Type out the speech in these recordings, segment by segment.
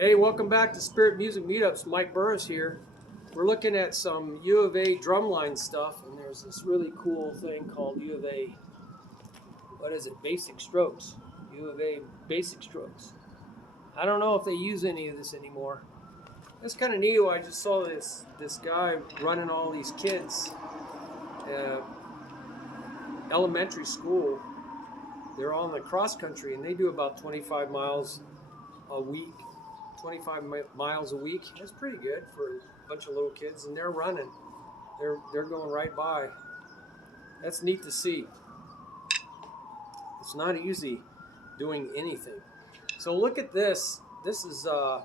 Hey, welcome back to Spirit Music Meetups. Mike Burris here. We're looking at some U of A drumline stuff, and there's this really cool thing called U of A, what is it, Basic Strokes. U of A Basic Strokes. I don't know if they use any of this anymore. That's kind of neat. I just saw this guy running all these kids, elementary school. They're all in the cross country, and they do about 25 miles a week. 25 miles a week. That's pretty good for a bunch of little kids, and they're running. They're going right by. That's neat to see. It's not easy doing anything. So look at this. This is 1E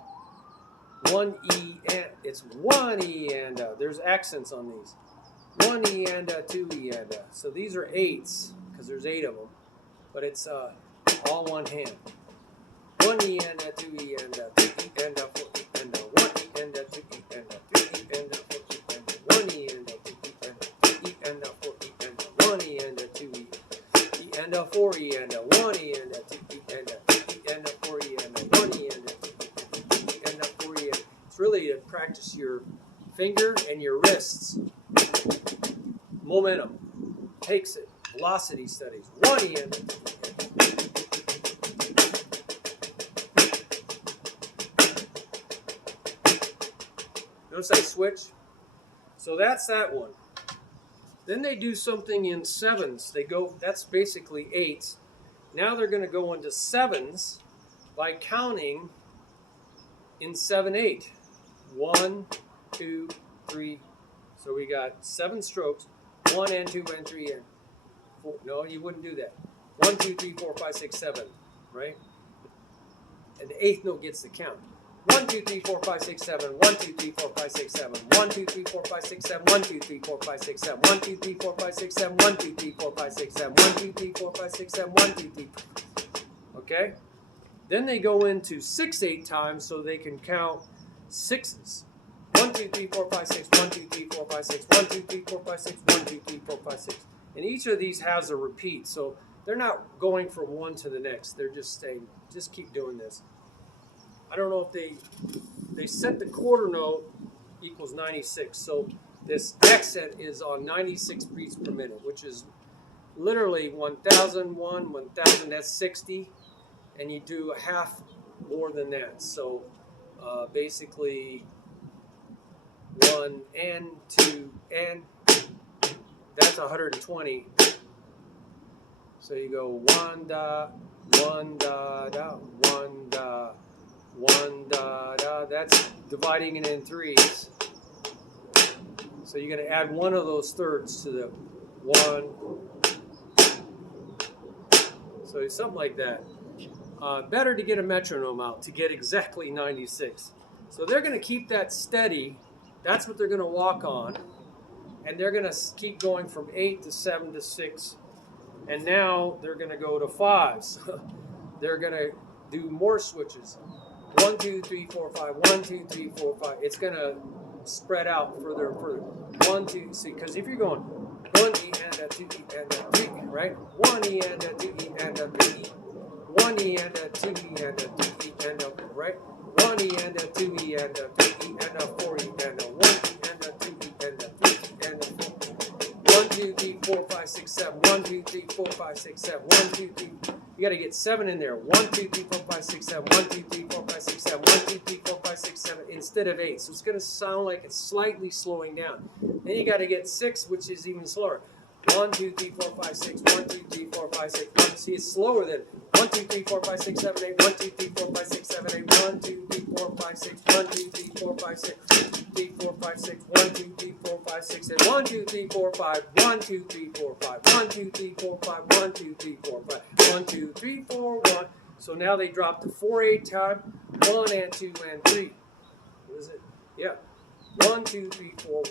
and it's 1E and there's accents on these. 1E and 2E and so these are eights because there's 8 of them, but it's all one hand. 1E and 2E and 3E and 4E and 1E and 2E and 3E and 4E and 1E and 2E and 3E and 4E and 1E and 2E and 4E and 1E and 2E and 3E and 4E and 1E and 2E and 4E. It's really to practice your finger and your wrists. Momentum takes it. Velocity studies. 1E and 2E. Notice I switch. So that's that one. Then they do something in sevens. They go, that's basically eights. Now they're going to go into sevens by counting in 7/8. 1, 2, 3. So we got 7 strokes. 1 and 2 and 3 and 4. No, you wouldn't do that. 1, 2, 3, 4, 5, 6, 7. Right? And the 8th note gets the count. 1, 2, 3, 4, 5, 6, 7. 1, 2, 3, 4, 5, 6, 7. 1, 2, 3, 4, 5, 6, 7. 1, 2, 3, 4, 5, 6, 7. 1, 2, 3, 4, 5, 6, 7. 1, 2, 3, 4, 5, 6, 7. 1, 2, 3, 4, 5, 6, 7. 1, 2, 3. Okay? Then they go into 6/8 times so they can count sixes. 1, 2, 3, 4, 5, 6. 1, 2, 3, 4, 5, 6. 1, 2, 3, 4, 5, 6. 1, 2, 3, 4, 5, 6. And each of these has a repeat. So they're not going from one to the next. They're just saying, just keep doing this. I don't know if they set the quarter note equals 96. So this accent is on 96 beats per minute, which is literally 1,001, 1,000, that's 60. And you do a half more than that. So basically 1 and 2 and that's 120. So you go 1 da, 1 da da, 1 da, 1 da da. That's dividing it in threes. So you're going to add one of those thirds to the 1. So something like that. Better to get a metronome out to get exactly 96. So they're going to keep that steady. That's what they're going to walk on. And they're going to keep going from 8 to 7 to 6. And now they're going to go to 5s. They're going to do more switches. 1, 2, 3, 4, 5. 1, 2, 3, 4, 5. It's going to spread out further and further. 1, 2, see, because if you're going 1E and a 2E and a 3, right? 1E and a 2E and a 3E. 1E and a 2E and a 3E and a, right? 1E and a 2E and a 3E and a 4E and a 1E and a 2E and a 3E and a 4. 1, 2, 3, 4, 5, 6, 7. 1, 2, 3, 4, 5, 6, 7. 1, 2, 3. You got to get 7 in there. 1, 2, 3, 4, 5, 6, 7. 1, 2, 3, 4, 5, 6, 7. 1, 2, 3, 4, 5, 6, 7 instead of 8. So it's going to sound like it's slightly slowing down. Then you got to get 6, which is even slower. 1, 2, 3, 4, 5, 6. 1, 2, 3, 4, 5, 6. See, it's slower than 1, 2, 3, 4, 5, 6, 7, 8. 1, 2, 3, 4, 5, 6, 7, 8. 1, 2, 3, 4, 5, 6. 1, 2, 3, 4, 5, 6. 3, 4, 5, 6. 1, 2, 3, 4, 5, 6. And 1, 2, 3, 4, 5. 1, 2, 3, 4, 5. 1, 2, 3, 4, 5. 1, 2, 3, 4, 5. 1, 2, 3, 4, 1. So now they drop to 4/8 time. 1 and 2 and 3. What is it? Yeah. 1, 2, 3, 4.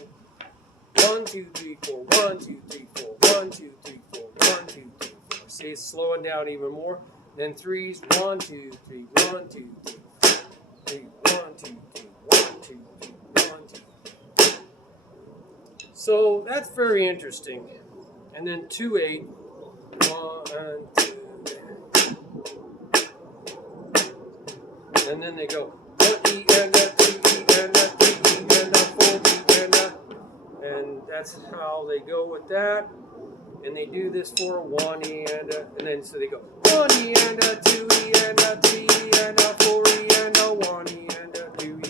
1, 2, 3, 4. 1, 2, 3, 4. 1, 2, 3, 4. 1, 2, 3, 4. See, it's slowing down even more. Then threes. 1, 2, 3. 1, 2, 3. 3. 1, 2, 3. 1, 2, 3. 1, 2. So that's very interesting. And then 2/8. 1 and 2. And then they go 1, E and a 2 E and a 3 E and a 4 E and that's how they go with that. And they do this for 1 E and then so they go 1 E and a 2 E and a 3 E and a 4 E and a 1 E and a 2 E,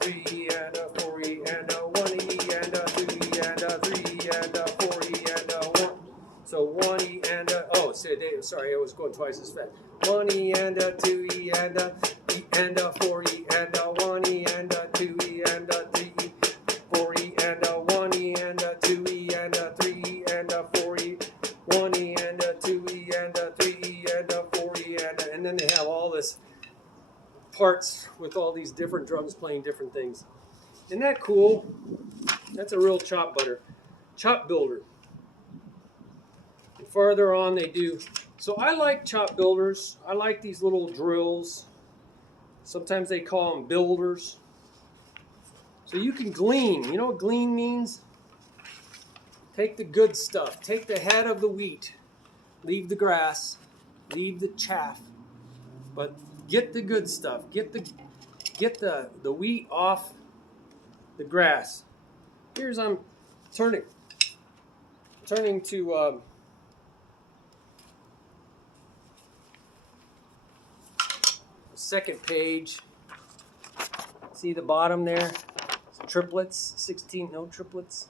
3 E and a 4 E and a 1 E and a 2 E and a 3 E and a 4 E and a 1. So 1 E and a, oh, sorry, I was going twice as fast. 1 E and a 2 E and a 4 E and a 1 E and a 2 E and a 3 E, 4 E and a 1 E and a 2 E and a 3 E and a 4 E, 1 E and a 2 E and a 3 E and a 4 E and then they have all this parts with all these different drums playing different things. Isn't that cool? That's a real chop builder. And farther on they do. So I like chop builders. I like these little drills. Sometimes they call them builders. So you can glean. You know what glean means? Take the good stuff. Take the head of the wheat. Leave the grass. Leave the chaff. But get the good stuff. Get the wheat off the grass. Here's I'm turning to second page. See the bottom there? Triplets, 16 note triplets.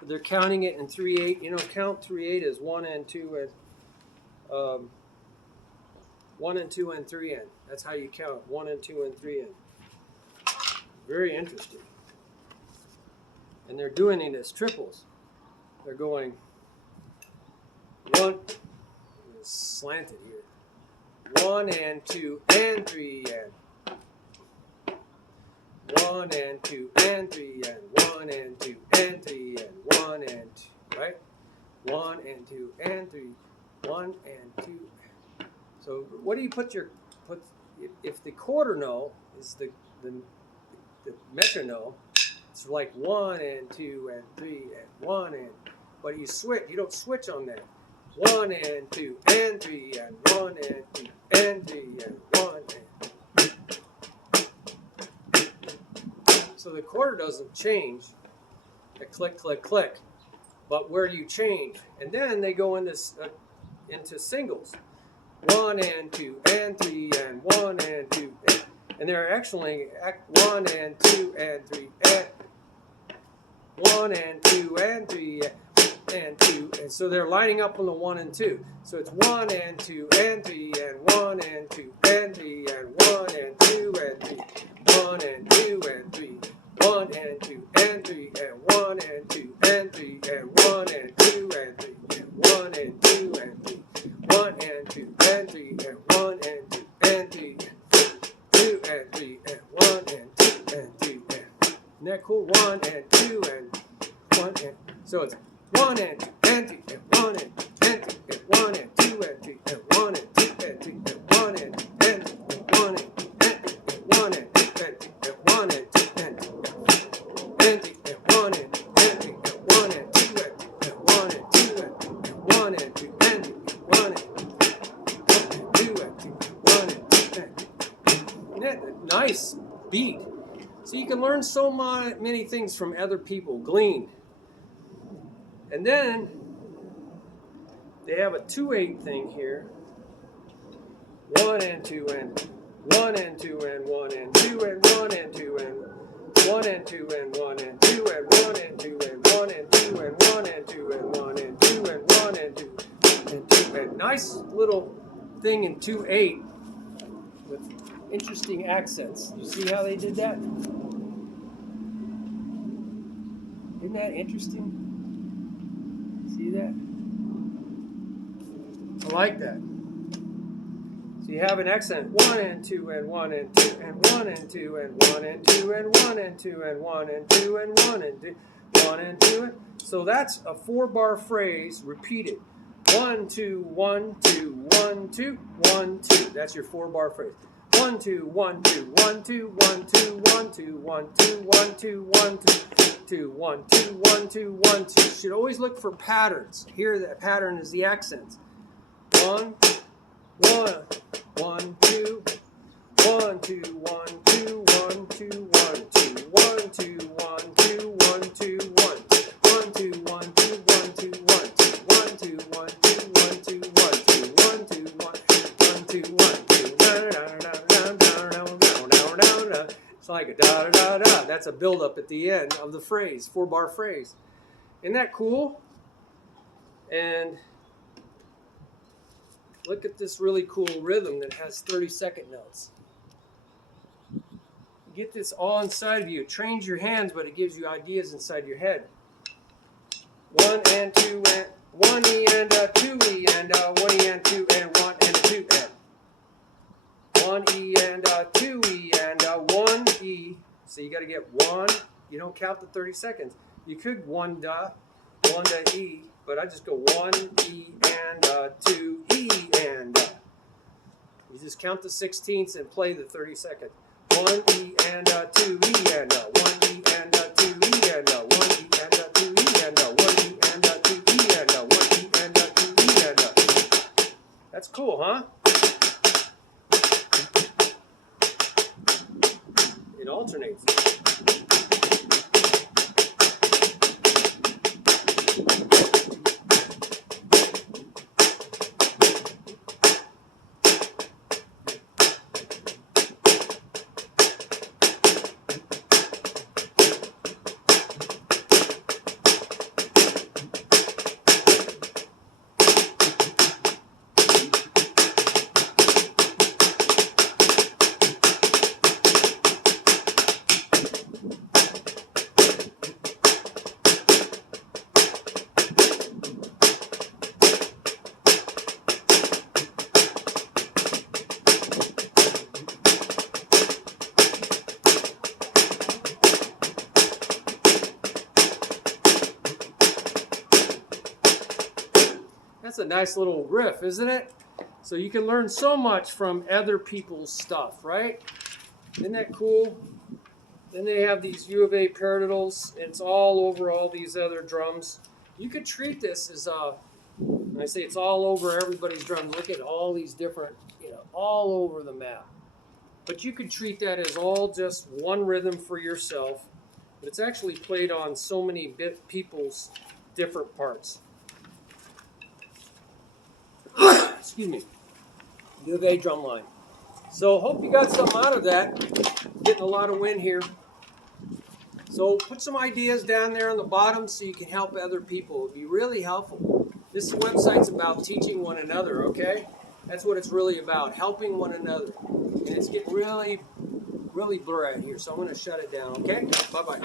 But they're counting it in 3/8. You know, count 3/8 as 1 and 2 and 1 and 2 and 3 and. That's how you count 1 and 2 and 3 and. Very interesting. And they're doing it as triples. They're going 1, it's slanted here. 1 and 2 and 3 and 1 and 2 and 3 and 1 and 2 and 3 and 1 and 2, right? 1 and 2 and 3, 1 and 2. So what do you put if the quarter note is the metronome? It's like 1 and 2 and 3 and 1 and, but you don't switch on that. 1 and 2 and 3 and 1 and 2 and 3 and 1 and. So the quarter doesn't change. A click, click, click. But where you change, and then they go into singles. 1 and 2 and 3 and 1 and 2 and they're actually 1 and 2 and 3 and 1 and 2 and 3 and 2, and so they're lining up on the 1 and 2. So it's 1 and 2 and 3 and 1 and 2 and 3 and 1 and 2 and 3, 1 and 2 and 3, 1 and 2 and 3 and 1 and 2 and 3 and 1 and 2 and 3 and 1 and 2 and 3, 1 and 2 and 3 and 1 and 2 and 3 and 2 and 3 and 1 and 2 and 3 and. Isn't that cool? 1 and 2 and 1 and. So it's 1 and 2 and 3 and 1 and 2 and 3 and 1 and 2 and 3 and 1 and 2 and 3 and 1 and 2 and 3 and 1 and 2 and 3 and 1 and 2 and 3 and 1 and 2 and 3 and 3 and 1 and 2 and 3 and 1 and 2 and 3 and 1 and 2 and 3 and 1 and 2 and 3 and 1 and 2 and 3 and 1 and 2 and 3. Isn't that a nice beat? So you can learn so many things from other people. Glean. And then they have a 2/8 thing here. 1 and 2 and 1 and 2 and 1 and 2 and 1 and 2 and 1 and 2 and 1 and 2 and 1 and 2 and 1 and 2 and 1 and 2 and 1 and 2 and 1 and 2 and 2 and nice little thing in 2/8 with interesting accents. You see how they did that? Isn't that interesting? See that? I like that. So you have an accent 1 and 2 and 1 and 2 and 1 and 2 and 1 and 2 and 1 and 2 and 1 and 2 and 1 and 2 1 and 2. So that's a 4-bar phrase repeated. 1 2 1 2 1 2 1 2. That's your 4-bar phrase. 1 2 1 2 1 2 1 2 1 2 1 2 1 2 1 2 2 1 2 1 2 1 2. You should always look for patterns. Here, that pattern is the accents. 1 1 1 2 1 2 1 2 1 It's like a da da da da. That's a build-up at the end of the phrase, 4-bar phrase. Isn't that cool? And look at this really cool rhythm that has 30-second notes. You get this all inside of you. It trains your hands, but it gives you ideas inside your head. 1 and 2 and 1 E and a 2 E and a 1 E and 2 and 1 and a 2 and 1 E and a 2 E and a 1 E. So you got to get 1. You don't count the 30 seconds. You could 1 da, 1 da E, but I just go 1 E and a 2 E and a. You just count the 16ths and play the 30 seconds. 1 E and a 2 E and a 1 E and a 2 E and a 1 E and a 2 E and a 1 E and a 2 E and a 1 E and a 2 E and a. That's cool, huh? It alternates. That's a nice little riff, isn't it? So you can learn so much from other people's stuff, right? Isn't that cool? Then they have these U of A paradiddles, and it's all over all these other drums. You could treat this as when I say it's all over everybody's drums, look at all these different, all over the map. But you could treat that as all just one rhythm for yourself, but it's actually played on so many people's different parts. Excuse me. U of A Drumline. So hope you got something out of that. Getting a lot of wind here. So put some ideas down there on the bottom so you can help other people. It would be really helpful. This website's about teaching one another, okay? That's what it's really about, helping one another. And it's getting really, really blurry out here, so I'm going to shut it down, okay? Bye-bye.